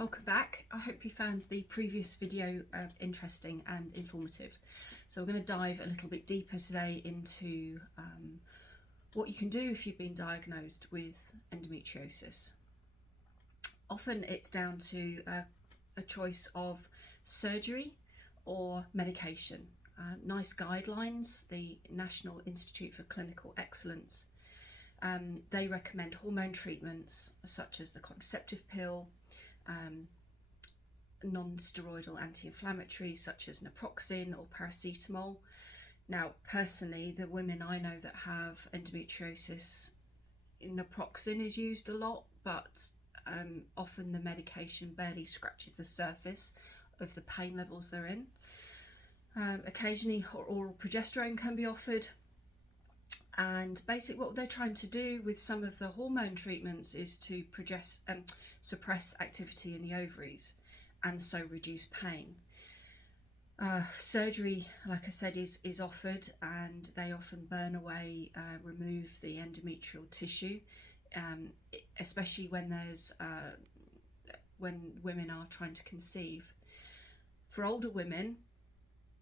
Welcome back. I hope you found the previous video interesting and informative. So we're going to dive a little bit deeper today into what you can do if you've been diagnosed with endometriosis. Often it's down to a choice of surgery or medication. Nice guidelines, the National Institute for Clinical Excellence, they recommend hormone treatments such as the contraceptive pill, non-steroidal anti-inflammatories such as naproxen or paracetamol. Now, personally, the women I know that have endometriosis, naproxen is used a lot, but often the medication barely scratches the surface of the pain levels they're in. Occasionally oral progesterone can be offered, and basically what they're trying to do with some of the hormone treatments is to suppress activity in the ovaries and so reduce pain. Surgery, like I said, is offered, and they often burn away, remove the endometrial tissue, especially when women are trying to conceive. For older women,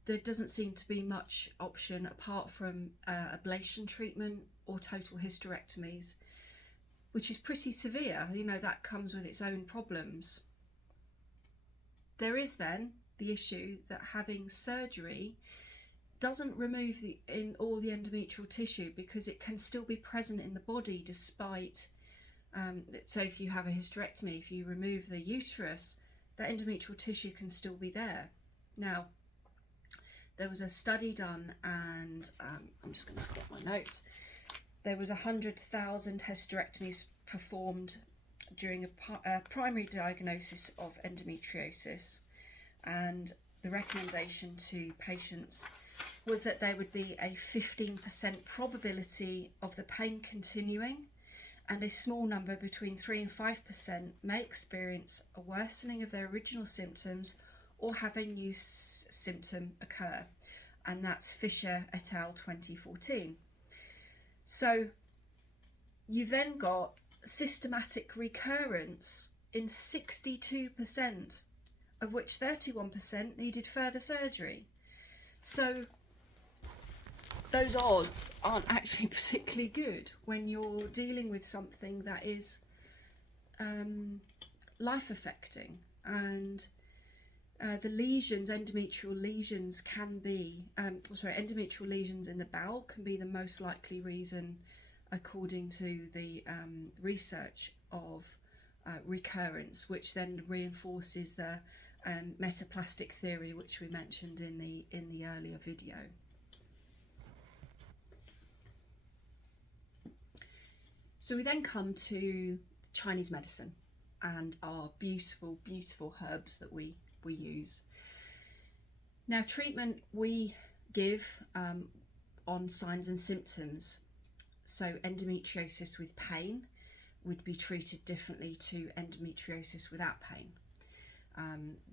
there doesn't seem to be much option apart from ablation treatment or total hysterectomies, which is pretty severe. You know, that comes with its own problems. There is then the issue that having surgery doesn't remove all the endometrial tissue, because it can still be present in the body despite, so if you have a hysterectomy, if you remove the uterus, the endometrial tissue can still be there. Now, there was a study done, and I'm just going to get my notes. There was 100,000 hysterectomies performed during a primary diagnosis of endometriosis, and the recommendation to patients was that there would be a 15% probability of the pain continuing, and a small number between 3 and 5% may experience a worsening of their original symptoms or have a new symptom occur, and that's Fisher et al. 2014. So you've then got systematic recurrence in 62%, of which 31% needed further surgery. So those odds aren't actually particularly good when you're dealing with something that is life-affecting. And the lesions, endometrial lesions can be, endometrial lesions in the bowel can be the most likely reason, according to the research, of recurrence, which then reinforces the metaplastic theory, which we mentioned in the earlier video. So we then come to Chinese medicine and our beautiful, beautiful herbs that we use. Now, treatment we give on signs and symptoms. So endometriosis with pain would be treated differently to endometriosis without pain.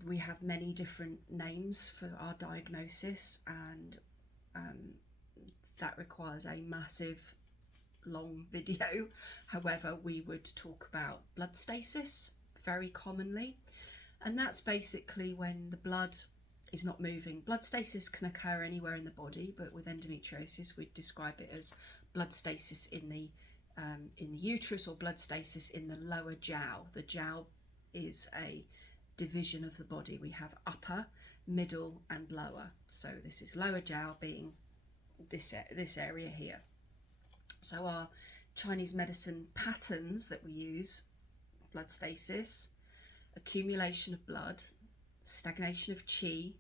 We have many different names for our diagnosis, and that requires a massive long video. However, we would talk about blood stasis very commonly, and that's basically when the blood is not moving. Blood stasis can occur anywhere in the body, but with endometriosis we'd describe it as blood stasis in the uterus, or blood stasis in the lower jowl. The jowl is a division of the body. We have upper, middle and lower. So this is lower jowl being this area here. So our Chinese medicine patterns that we use: blood stasis, accumulation of blood, stagnation of qi.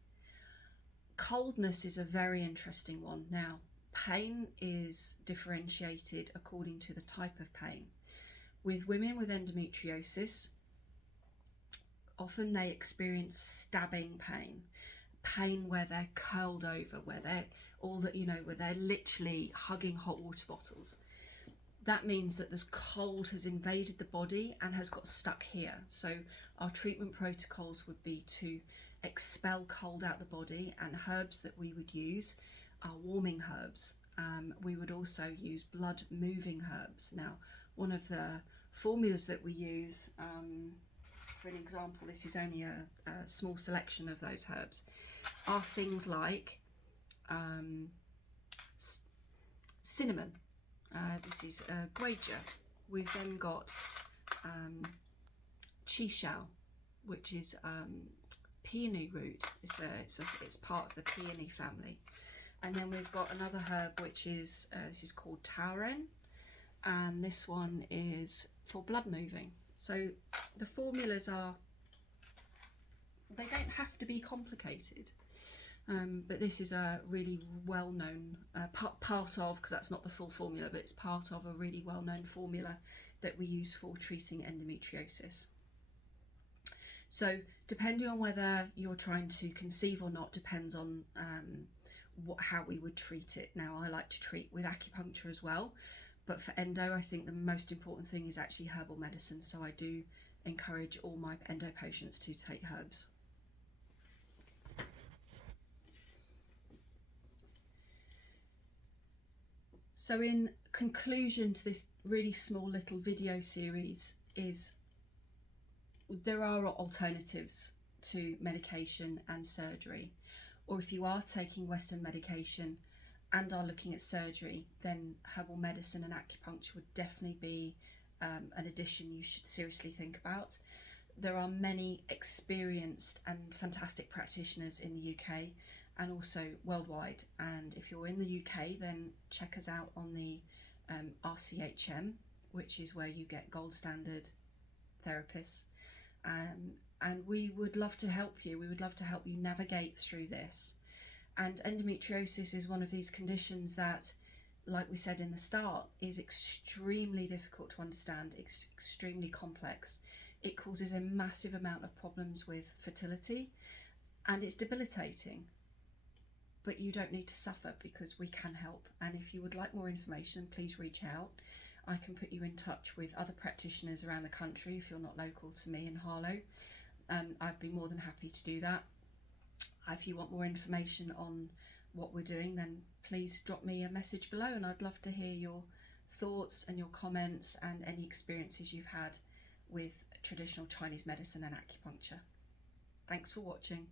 Coldness is a very interesting one. Now, pain is differentiated according to the type of pain. With women with endometriosis, often they experience stabbing pain where they're curled over, where they're literally hugging hot water bottles. That means that this cold has invaded the body and has got stuck here. So our treatment protocols would be to expel cold out the body, and herbs that we would use are warming herbs. We would also use blood moving herbs. Now, one of the formulas that we use for an example, this is only a small selection of those herbs, are things like cinnamon. This is gwaja. We've then got chisao, which is peony root. It's part of the peony family. And then we've got another herb which is this is called tauren, and this one is for blood moving. So the formulas they don't have to be complicated, but this is a really well-known part of, because that's not the full formula, but it's part of a really well-known formula that we use for treating endometriosis. So depending on whether you're trying to conceive or not depends on how we would treat it. Now, I like to treat with acupuncture as well, but for endo, I think the most important thing is actually herbal medicine. So I do encourage all my endo patients to take herbs. So in conclusion to this really small little video series is there are alternatives to medication and surgery, or if you are taking Western medication and are looking at surgery, then herbal medicine and acupuncture would definitely be an addition you should seriously think about. There are many experienced and fantastic practitioners in the UK and also worldwide, and if you're in the UK, then check us out on the RCHM, which is where you get gold standard therapists, and we would love to help you. We would love to help you navigate through this. And endometriosis is one of these conditions that, like we said in the start, is extremely difficult to understand. It's extremely complex. It causes a massive amount of problems with fertility, and it's debilitating. But you don't need to suffer, because we can help. And if you would like more information, please reach out. I can put you in touch with other practitioners around the country if you're not local to me in Harlow. I'd be more than happy to do that. If you want more information on what we're doing, then please drop me a message below, and I'd love to hear your thoughts and your comments and any experiences you've had with traditional Chinese medicine and acupuncture. Thanks for watching.